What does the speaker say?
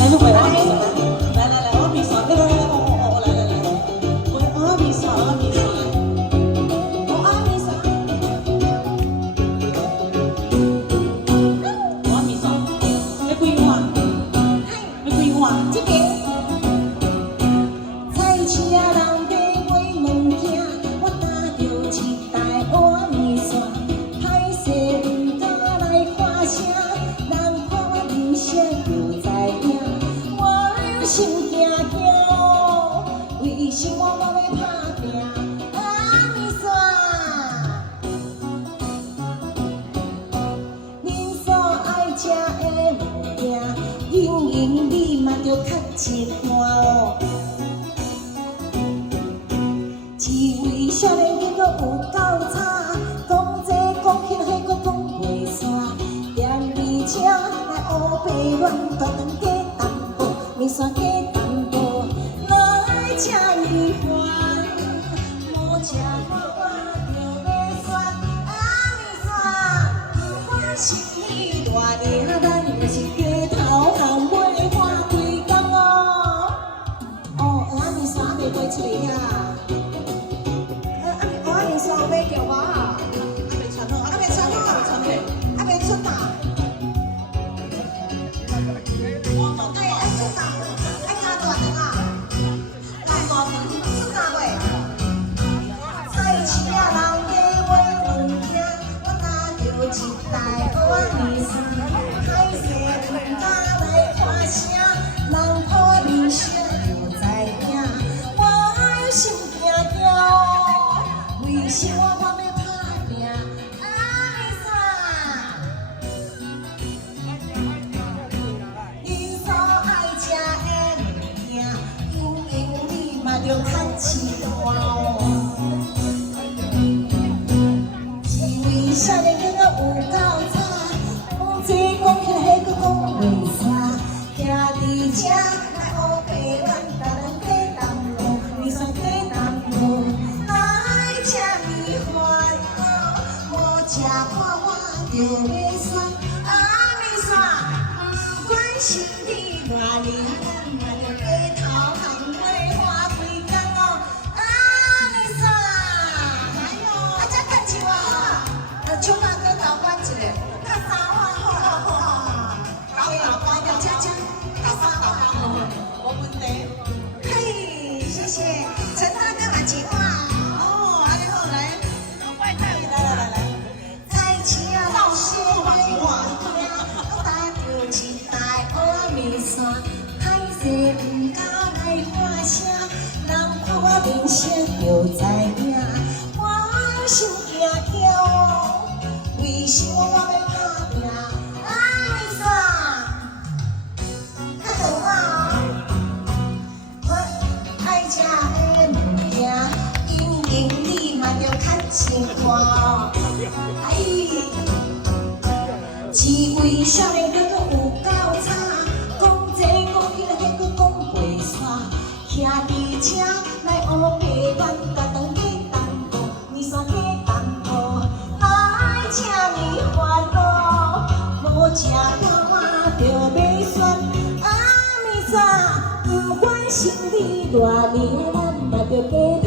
来，录回阿米耍，来，阿米耍，来，哦，来，我阿米耍，阿米耍，我阿米耍，我阿米耍，要几碗？要几碗？这边菜市人在卖物件，我搭着一台阿米线，歹势唔敢来看声，人看我面色就知影，我心惊惊，为什么我要打拼？阿米线，恁所爱食的物件，你嘛着较一看哦。一位少年囡佫有够差，讲这讲迄迄佫讲袂煞，踮伫遮来乌白乱大肠加淡薄，面线加淡薄，哪会这呢烦？无食过我着要酸，阿米线，不管是你偌尔咱是街头巷尾花规工哦。哦，阿米线还袂飞出来呀？阿米线有买着无？还袂传好，还袂传好，还袂出呐。哦，对，爱出呐，爱加大肠啊，加大肠出呐袂？菜市人在卖物件，我搭着一台阿米线，歹势唔敢来看声，人看面色就知影，我心惊惊，为什么我要打拼？阿米线，恁所爱食的物件，因你嘛着较试看哦。一位少年囡仔有够差，讲这讲迄迄佫讲袂煞，徛伫遮来乌白乱，大人加淡薄，面线加淡薄，哪会这呢烦哦？无食过我着要酸，阿米线，不管是你偌尔，咱嘛着街头巷尾花规工哦，阿米线，哎呦，啊这干一碗啊，手拿搁倒关一个，甲三碗好，倒着吃，倒三倒好，无问题。嘿，谢谢，陈大哥买几碗？哦，安尼好来，来，菜市啊，老师买碗件，我搭着一台阿米线，歹势唔敢来看声，人看我面色就知影，我心惊惊，为什么我要打拼？阿米线，较长我哦，我爱食的物件，因你嘛着较清看哦。哎，一位少年囡仔有够差，讲这讲迄迄佫讲袂煞，徛伫遮来乌白乱，大肠加淡薄，面线加淡薄，哪会这呢烦恼？无食过我着要酸，阿米线，不管心里偌呢，咱嘛着加